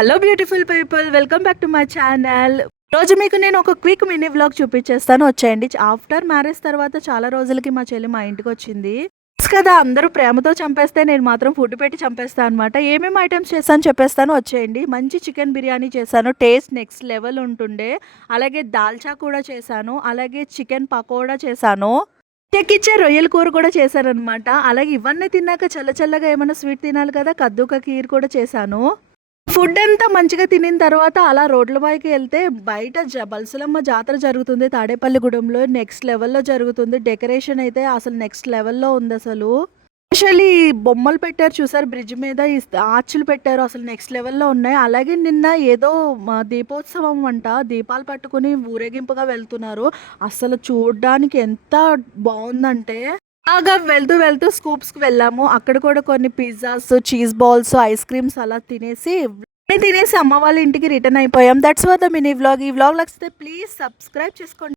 Hello beautiful people, welcome back to my channel. రోజు మీకు నేను ఒక క్విక్ మినీ వ్లాగ్ చూపించేస్తాను, వచ్చేయండి. ఆఫ్టర్ మ్యారేజ్ తర్వాత చాలా రోజులకి మా చెల్లి మా ఇంటికి వచ్చింది. కదా, అందరూ ప్రేమతో చంపేస్తే నేను మాత్రం ఫుడ్ పెట్టి చంపేస్తాను అనమాట. ఏమేమి ఐటమ్స్ చేస్తాను చెప్పేస్తాను, వచ్చేయండి. మంచి చికెన్ బిర్యానీ చేశాను, టేస్ట్ నెక్స్ట్ లెవెల్ ఉంటుండే. అలాగే దాల్చా కూడా చేశాను, అలాగే చికెన్ పకోడా చేశాను, తెక్కిచ్చే రొయ్యల కూర కూడా చేశారనమాట. అలాగే ఇవన్నీ తిన్నాక చల్ల చల్లగా ఏమైనా స్వీట్ తినాలి కదా, కద్దుక కీర్ కూడా చేశాను. ఫుడ్ అంతా మంచిగా తినిన తర్వాత అలా రోడ్ల పైకి వెళ్తే బయట బల్సులమ్మ జాతర జరుగుతుంది తాడేపల్లిగూడెంలో. నెక్స్ట్ లెవెల్లో జరుగుతుంది. డెకరేషన్ అయితే అసలు నెక్స్ట్ లెవెల్లో ఉంది అసలు. స్పెషల్లీ బొమ్మలు పెట్టారు చూసారు, బ్రిడ్జ్ మీద ఈ ఆర్చులు పెట్టారు, అసలు నెక్స్ట్ లెవెల్లో ఉన్నాయి. అలాగే నిన్న ఏదో దీపోత్సవం అంట, దీపాలు పట్టుకుని ఊరేగింపుగా వెళ్తున్నారు. అసలు చూడడానికి ఎంత బాగుందంటే, బాగా వెళ్తూ వెళ్తూ స్కూప్స్కి వెళ్ళాము. అక్కడ కూడా కొన్ని pizzas, cheese balls, ice creams అలా తినేసి అమ్మ వాళ్ళ ఇంటికి రిటర్న్ అయిపోయాం. That's what the mini vlog. ఈ వ్లాగ్ నచ్చితే ప్లీజ్ సబ్స్క్రైబ్ చేసుకోండి.